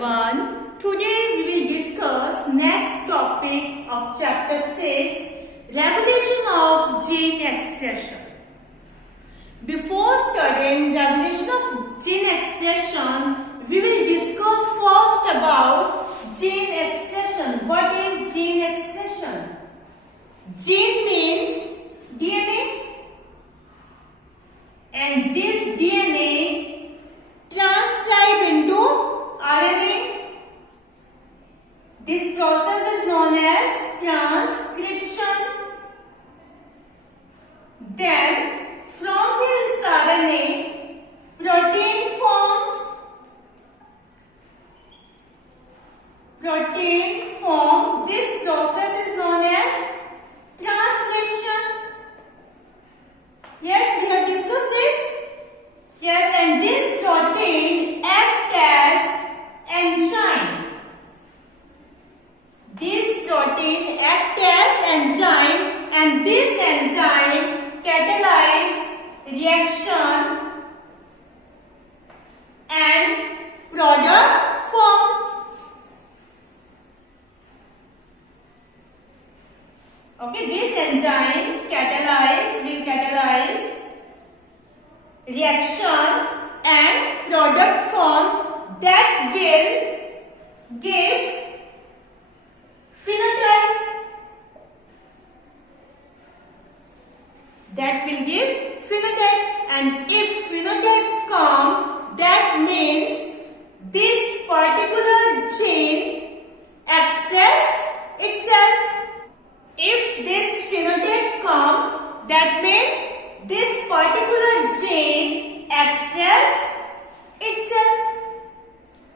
everyone. Today we will discuss next topic of chapter 6, regulation of gene expression. Before studying regulation of gene expression, we will discuss first about gene expression. What is gene expression? Gene means DNA, and this DNA transcribed into RNA. This process is known as transcription. Then from this RNA, protein formed. This process is known as translation. Yes, we have discussed this. Yes, and this protein acts as enzyme. This protein acts as enzyme, and this enzyme catalyze reaction and product form. Okay, this enzyme will catalyze reaction and product form that will give phenotype. And if phenotype comes, that means this particular gene expressed itself. If this phenotype comes, that means this particular gene expressed itself.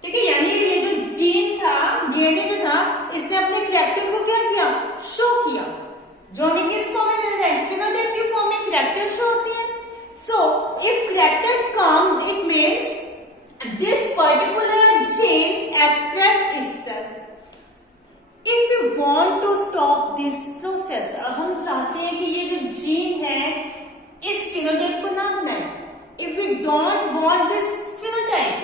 ठीक है, यानी ये जो gene था, DNA जो था, इसने अपने कैरेक्टर को क्या किया? शो किया। जो हमें किस फॉर्म में मिल रहा है? फिनोटाइप की फॉर्म में कैरेक्टर शो होती है। So if character comes, it means this particular gene expressed itself. If you want to stop this process, हम चाहते हैं कि ये जो जीन है इस फिनोटाइप को ना बनाए. If we don't want this phenotype,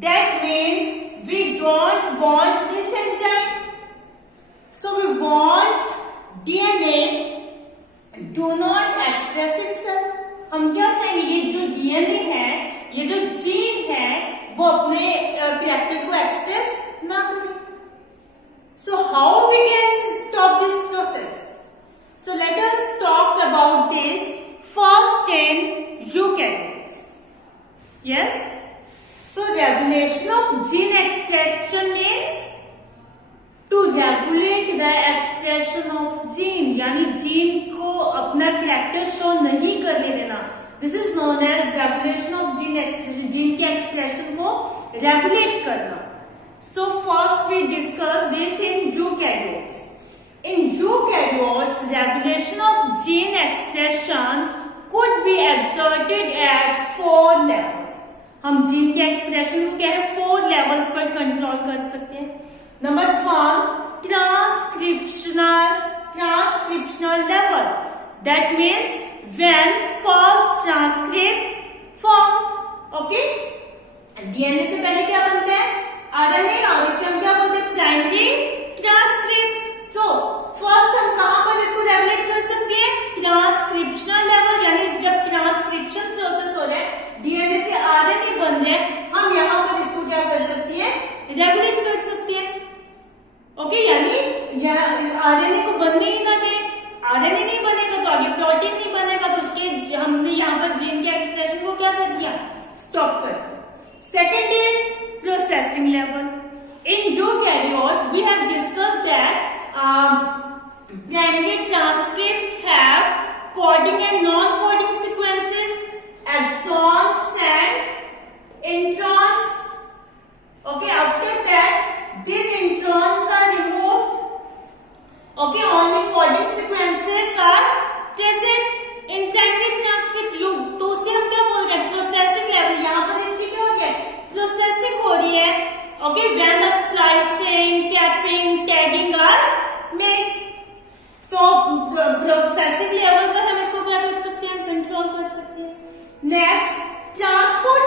that means we don't want this enzyme. So we want DNA do not express itself. हम क्या चाहेंगे? ये जो DNA है, ये जो जीन है, वो अपने कैरेक्टर को एक्सप्रेस ना करे. So how we can stop this process? So let us talk about this first in eukaryotes. Yes? So regulation of gene expression means to regulate the expression of gene. यानी gene को अपना character show नहीं करने देना. This is known as regulation of gene expression. Gene के expression को regulate करना. So first we discuss this in eukaryotes. In eukaryotes, regulation of gene expression could be exerted at 4 levels. हम gene के expression को क्या है? 4 levels पर control कर सकते हैं. Number 1, transcriptional level. That means when first transcript formed. Okay? DNA से पहले क्या बनता है? RNA, और इसे हम क्या बोलते हैं? Primary transcript. सो फर्स्ट हम कहां पर इसको रेगुलेट कर सकते हैं? Transcriptional level. यानी जब ट्रांसक्रिप्शन प्रोसेस हो रहा है, डीएनए से आरएनए बन रहे हैं, हम यहाँ पर इसको क्या कर सकते हैं? रेगुलेट कर सकते हैं. ओके, यानी यहाँ आरएनए को बनने ही ना दें. आरएनए नहीं बनेगा तो आगे प्रोटीन नहीं बनेगा, तो उसके हमने यहाँ पर जीन के एक्सप्रेशन को क्या कर दिया? स्टॉप कर दिया. Second is processing level. In eukaryote, we have discussed that primary transcript have coding and non-coding sequences, exons and introns. Okay, after that, these introns are removed. Okay, only coding sequences are present in primary transcript. तो उसे हम क्या बोल रहे हैं? Processing level. यहाँ पर इसकी क्या हो गया? प्रोसेसिंग हो रही है. Okay, when the splicing, capping, tagging are made. So processing level पर हम इसको क्या कर सकते हैं? कंट्रोल कर सकते हैं. नेक्स्ट, ट्रांसपोर्ट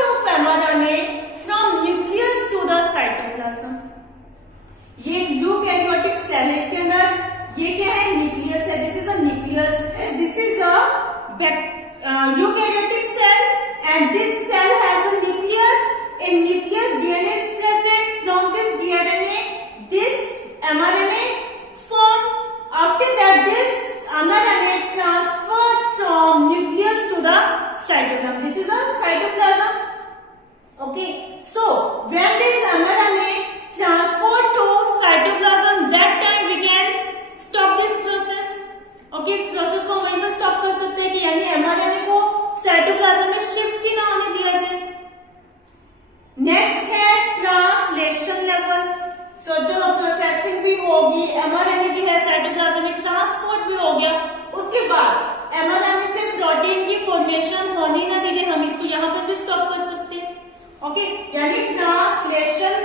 ओके, यानी ट्रांसलेशन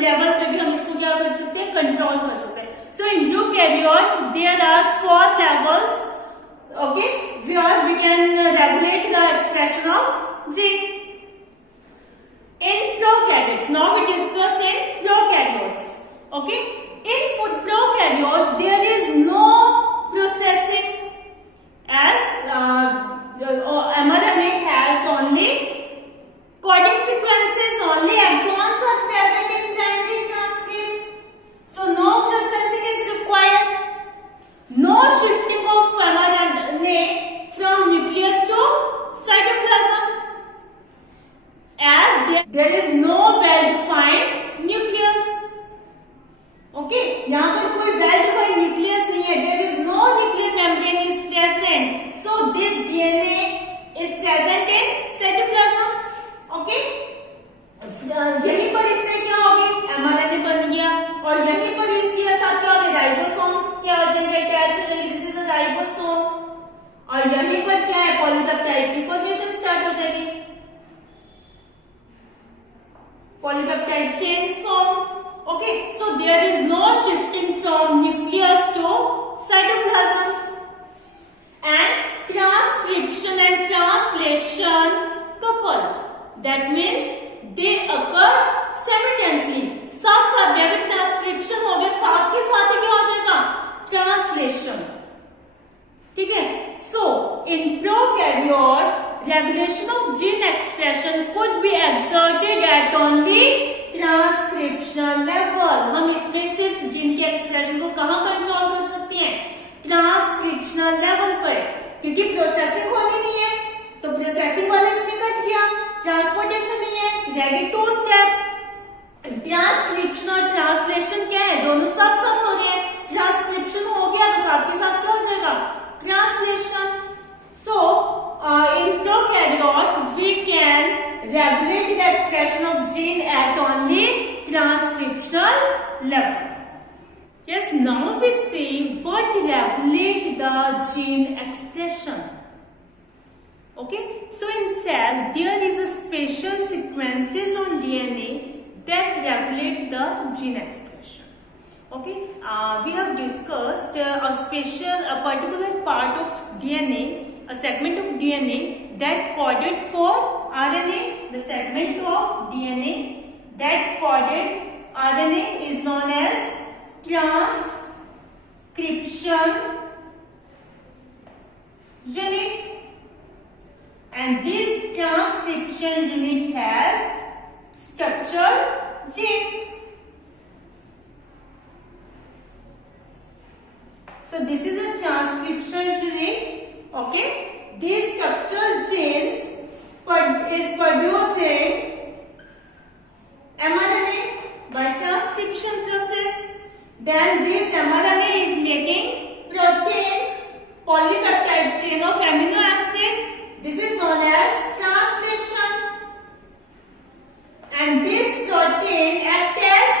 लेवल पे भी हम इसको क्या कर सकते हैं, कंट्रोल कर सकते हैं. So in eukaryote there are 4 levels, okay, where we can regulate the expression of gene. In prokaryotes, now we discuss in prokaryotes. Okay, in prokaryotes there is no processing, as mRNA has only coding sequences, only exons are present in primary transcript, so no processing is required. No shifting of mRNA from nucleus to cytoplasm, as there is no well-defined nucleus. Okay, यहाँ पर कोई well-defined nucleus नहीं है. There is no nuclear membrane is present. So this DNA is present in cytoplasm. Okay, यहीं पर इससे क्या हो गई, mRNA बन गया, और यहीं पर इसके साथ क्या हो गया, राइबोसोम्स क्या हो जाएंगे, अटैच हो जाएंगे. दिस इज अ राइबोसोम, और यहीं पर क्या है, पॉलीपेप्टाइड की फॉर्मेशन स्टार्ट हो जाएगी. Polypeptide chain formed. Okay, so there is no shifting from nucleus to cytoplasm, and transcription and translation coupled. That means they occur simultaneously. साथ साथ में अगर ट्रांसक्रिप्शन हो गया, साथ के साथ ही क्या हो जाएगा, ट्रांसलेशन. ठीक है. So in prokaryote, regulation of gene expression could be exerted at only transcriptional level. हम इसमें सिर्फ जीन के एक्सप्रेशन को कहाँ कंट्रोल कर सकते हैं, ट्रांसक्रिप्शनल लेवल पर, क्योंकि प्रोसेसिंग होनी नहीं है, तो प्रोसेसिंग वाला इसमें कट गया. ट्रांसपोर्टेशन नहीं है, रेडी टू स्टेप. ट्रांसक्रिप्शन और ट्रांसलेशन क्या है, दोनों साथ साथ हो रहे हैं. ट्रांसक्रिप्शन हो गया तो साथ के साथ क्या हो जाएगा, translation. So in prokaryote we can regulate the expression of gene at only transcriptional level. Yes, now we see what regulate the gene expression. Okay, so in cell there is a special sequences on DNA that regulate the gene expression. Okay, we have discussed a particular part of DNA, a segment of DNA that coded for RNA. The segment of DNA that coded RNA is known as transcription unit, and this transcription unit has structured genes. So this is a transcription unit. Okay, these structural genes is producing mRNA by transcription process. Then this mRNA is making protein, polypeptide chain of amino acid. This is known as translation. And this protein acts as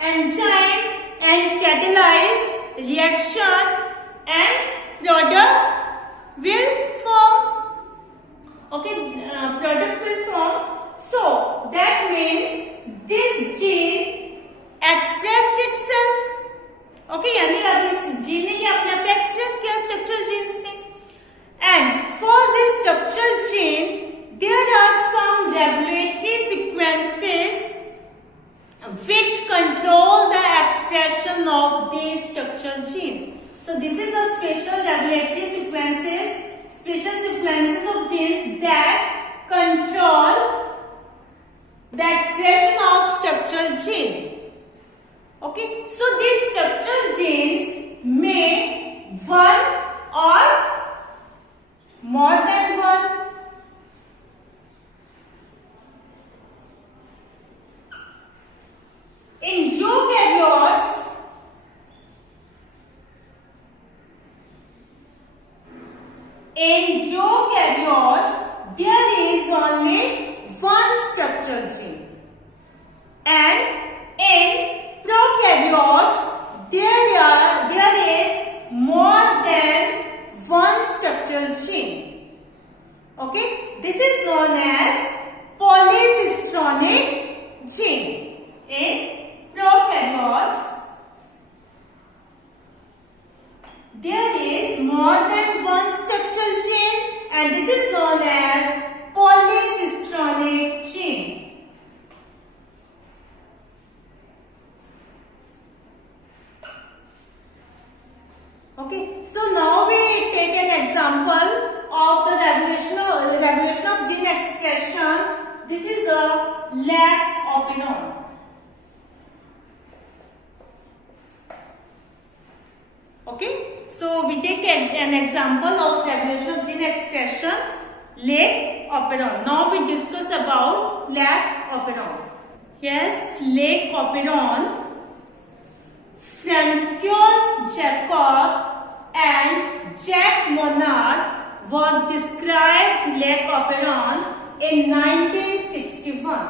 enzyme and catalyze reaction, and product will form. Okay, product will form. So that means this gene expressed itself. Okay, यानी अब इस gene ने ये अपने आप express किया, structural genes ने. And for this structural gene there are some regulatory sequences which control the expression of these structural genes. So this is a special regulatory sequences of genes that control the expression of structural gene. Okay, so these structural genes may one or more than one. In eukaryotes, there is only one structural gene, and in prokaryotes there is more than one structural gene. Okay, this is known as polycistronic lac operon. Okay, so we take an example of regulation of gene expression, lac operon. Now we discuss about lac operon. Yes, lac operon, Francois Jacob and Jack Monard was described lac operon in 1961.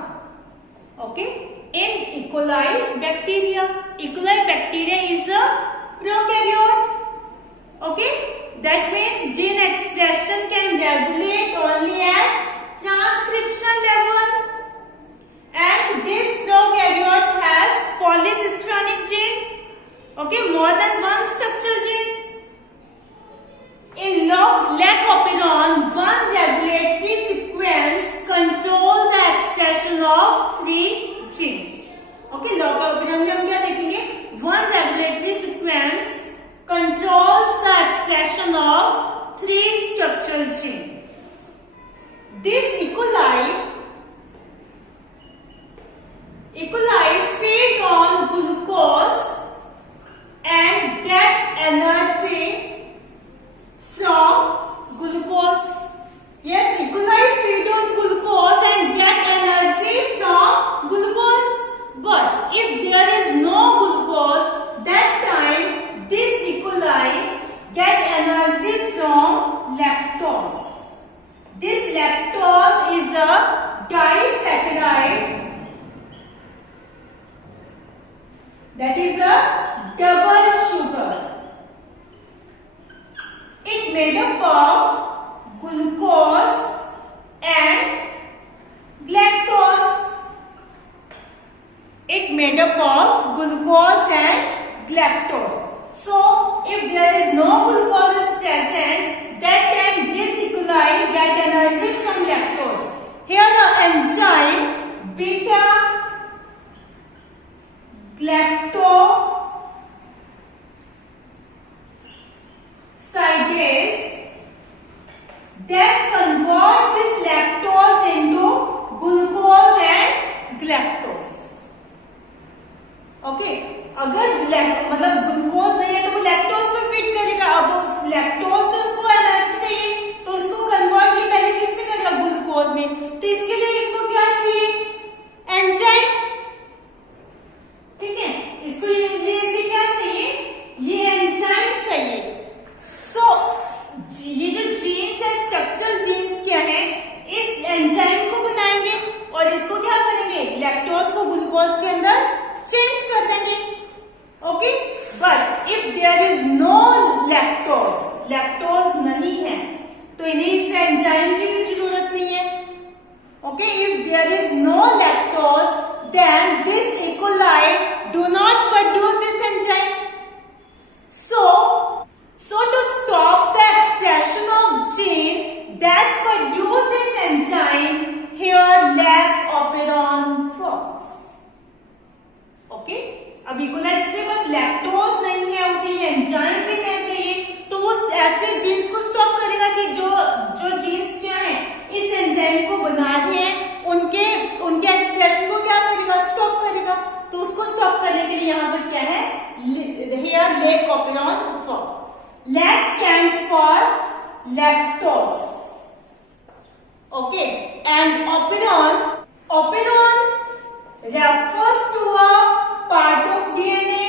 Okay, in E. coli bacteria. E. coli bacteria is a prokaryote. Okay, that means gene expression can regulate only at transcription level, and this prokaryote has polycistronic gene. Okay, more than one structural gene. In lac operon, one regulatory sequence controls the expression of 3 genes. Okay, lac operon में हम क्या देखेंगे? One regulatory sequence controls the expression of 3 structural genes. This E. coli feed on glucose and get energy from glucose. Yes, E. coli feed on glucose and get energy from glucose. But if there is no glucose, that time this E. coli get energy from lactose. This lactose is a disaccharide. That is a double sugar. It made up of glucose and lactose. It made up of glucose and lactose. So, if there is no glucose is present, that time this E. coli get energy from lactose. Here the enzyme beta sidase that convert this lactose into glucose and galactose. Okay, अगर मतलब glucose नहीं है तो वो lactose पे feed करेगा. अब उस लैक्टोज से उसको एनर्जी चाहिए तो उसको कन्वर्ट ये पहले किस में करेगा? ग्लूकोज में. तो इसके लिए इसको क्या चाहिए? एंजाइम. ठीक है, इसको ये इसे क्या चाहिए? ये एंजाइम चाहिए. सो ये जो जीन्स है, स्ट्रक्चरल जीन्स क्या है, इस एंजाइम को बनाएंगे और इसको क्या करेंगे? लैक्टोज को ग्लूकोज के अंदर चेंज कर देंगे. Okay, but if there is no lactose नहीं है तो इन्हें इस एंजाइम की भी जरूरत नहीं है. Okay, if there is no lactose then this E. coli do not produce this enzyme. So to stop the expression of gene that produce this enzyme, here lac operon forms. Okay, अब E. coli के पास lactose नहीं है, उसे ये enzyme भी नहीं चाहिए, तो वो ऐसे जीन्स को स्टॉप करेगा कि जो जीन्स क्या है इस एंजाइम को बना रहे हैं, उनके एक्सप्रेशन को क्या करेगा? स्टॉप करेगा. तो उसको स्टॉप करने के लिए यहाँ पर क्या है? Here lac operon form. Lac stands for lactose. Okay, and operon refers to a part of DNA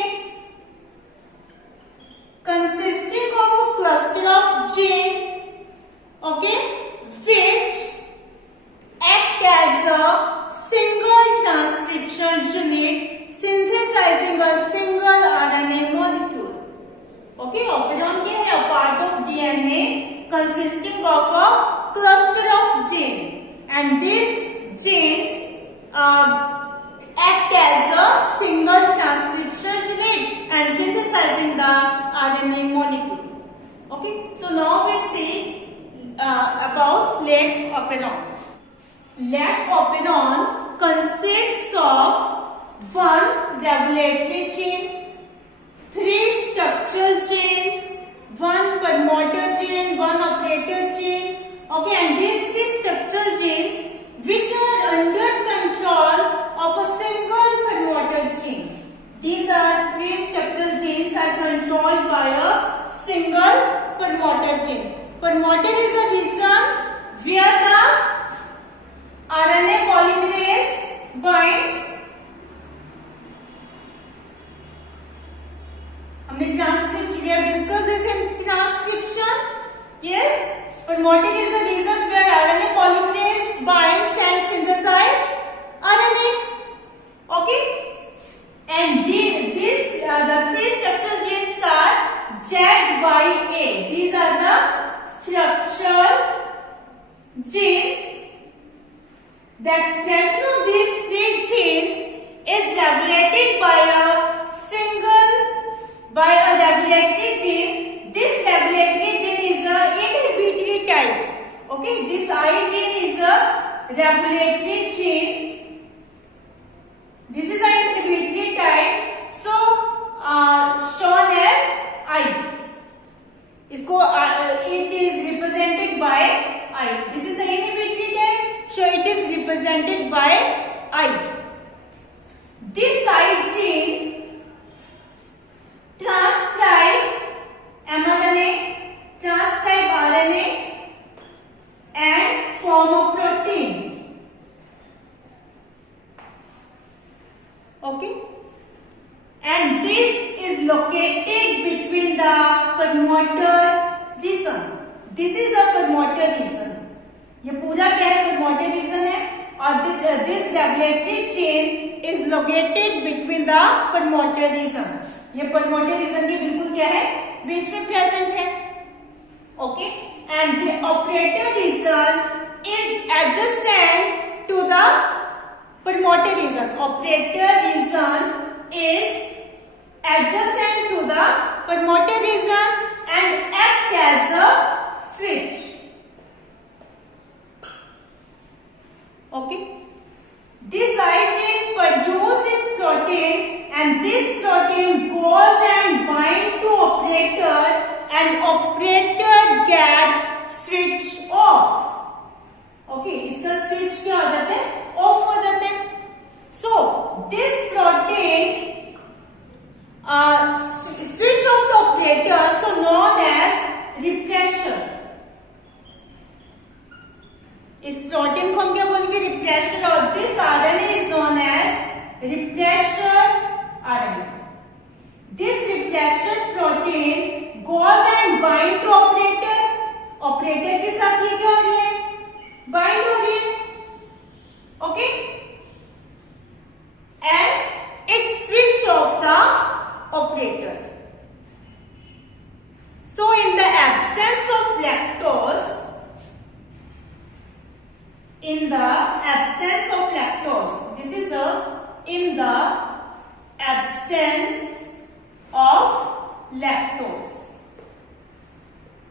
consisting of a cluster of gene, okay, which act as a single transcription unit synthesizing a single RNA molecule. Okay, operon क्या है? A part of DNA consisting of a cluster of gene, and these genes act as a single transcription unit and synthesizing the RNA molecule. Okay, so now we see about lac operon. Lac operon consists of one regulatory gene, 3 structural genes, 1 promoter gene, 1 operator gene. Okay, and these 3 structural genes which are under control promoter chain. Promoter is the region where the RNA polymerase binds. हमने transcription, we have discussed this in transcription. Yes, promoter is the region where RNA polymerase binds and synthesize RNA. Okay, and the three structural genes are ZYA. These are the structural genes. The expression of these three genes is regulated by a regulatory gene. This regulatory gene is a inhibitory type. Okay, this I gene is a regulatory gene. This is an inhibitory type, so shown as I. इसको it is represented by I. This is an inhibitory type, so it is represented by I. This I gene transcribe mRNA, transcribe RNA, and form a protein. Okay, and this is located between the promoter region. This is a promoter region. ये पूरा क्या है? promoter region है, और this regulatory chain is located between the promoter region. ये promoter region के बिल्कुल क्या है? बीच में present है. Okay, and the operator region is adjacent to the promoter region. Operator region is adjacent to the promoter region and act as a switch. Okay, this I gene produces this protein, and this protein goes and binds to operator, and operator get switch off. Okay, इसका switch क्या हो जाता है? Off हो जाते हैं. So this protein switch off the operator, so known as repressor. इस protein को हम क्या बोलेंगे? रिप्रेशर. और this RNA is known as repressor RNA. This repressor protein goes and bind to operator. operator के साथ ये क्या हो रही है? बाइंड हो रही है. Okay, and it switch off the operator. So in the absence of lactose, this is in the absence of lactose.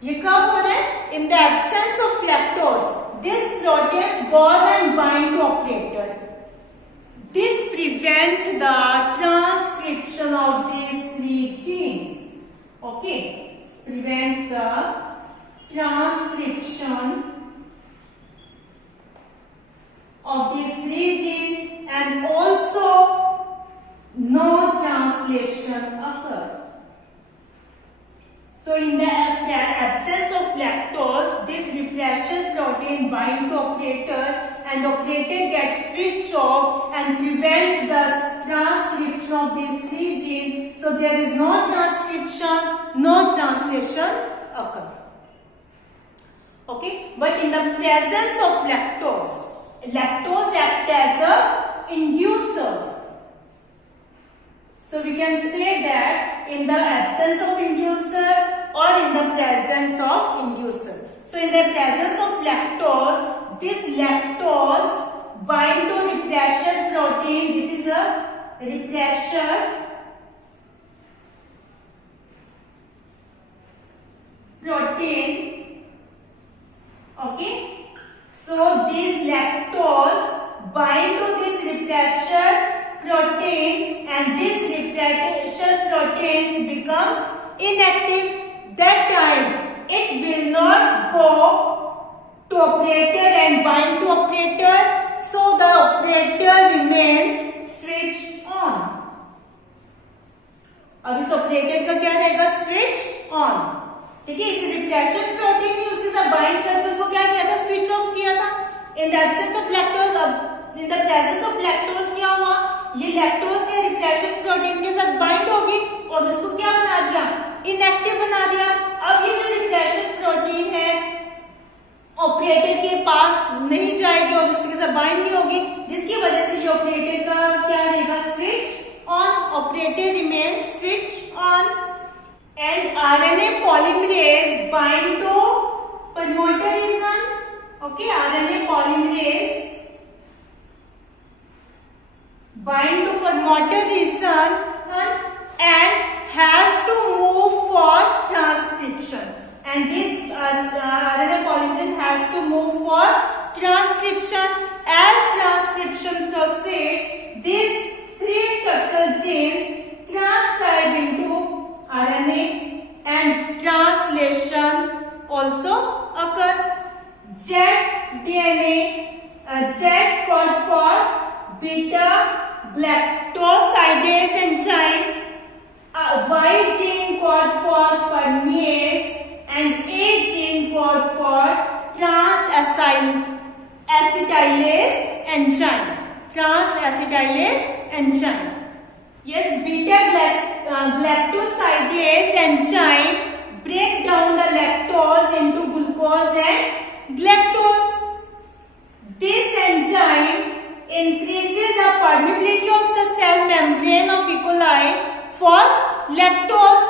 ये कब हो रहा है? In the absence of lactose, this protein goes and bind to operator. This prevent the transcription of these three genes. Okay, prevent the transcription of these three genes, and also no translation occur. So in the absence of lactose, this repressor protein bind to operator, and operator gets switched off and prevent the transcription of these three genes. So there is no transcription, no translation occur. Okay, but in the presence of lactose acts as a inducer. So we can say that in the absence of inducer or in the presence of inducer. So in the presence of lactose, this lactose bind to repressor protein. This is a repressor protein. Okay, so this lactose bind to this repressor protein, and this repressor proteins become inactive. That time it will not go to operator and bind to operator, so the operator remains switched on. अब इस operator का क्या रहेगा? Switch on. ठीक है, इस refresher ये lactose के रिप्रेशर प्रोटीन के साथ बाइंड होगी और उसको क्या बना दिया, इनएक्टिव बना दिया। अब ये जो रिप्रेशर प्रोटीन है ऑपरेटर के पास नहीं जाएगी और उसके साथ बाइंड नहीं होगी, जिसकी वजह से ये ऑपरेटर का क्या रहेगा, switch on, operator remain switch on. And RNA polymerase bind to promoter region, okay, RNA polymerase bind to promoter region and has to move for transcription, and this RNA polymerase has to move for transcription. As transcription proceeds, these three structural genes transcribe into RNA and translation also occur. Z code for beta galactosidase enzyme, Y gene code for permease, and A gene code for trans-acetylase enzyme. Yes, beta galactosidase enzyme break down the lactose into glucose and galactose. This enzyme increases the permeability of the cell membrane of E. coli for lactose.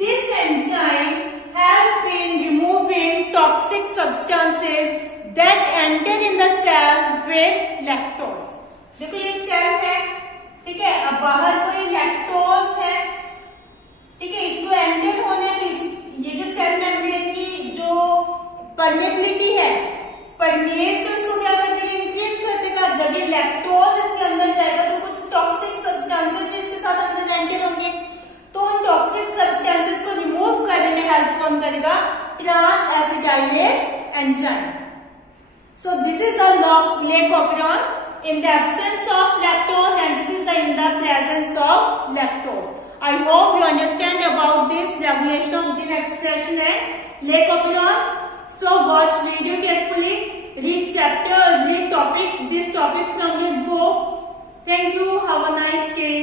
This enzyme helps in removing toxic substances that enter in the cell with lactose. देखो ये cell है, ठीक है, अब बाहर कोई lactose है, ठीक है, इसको एंटर होने तो ये जो सेल मेम्ब्रेन की जो परमेबिलिटी है, परमेज तो इसको क्या कर देगा, इंक्रीज कर देगा। जब ये लैक्टोज इसके अंदर जाएगा तो कुछ टॉक्सिक सब्सटेंसेस भी इसके साथ अंदर एंटर होंगे, तो उन टॉक्सिक सब्सटेंसेस को रिमूव करने में हेल्प कौन करेगा, transacetylase enzyme. So this is the lake operon in the absence of lactose, and this is the in the presence of lactose. I hope you understand about this regulation of gene expression and lake operon. So watch video carefully, read chapter, read topic, this topic from your book. Thank you. Have a nice day.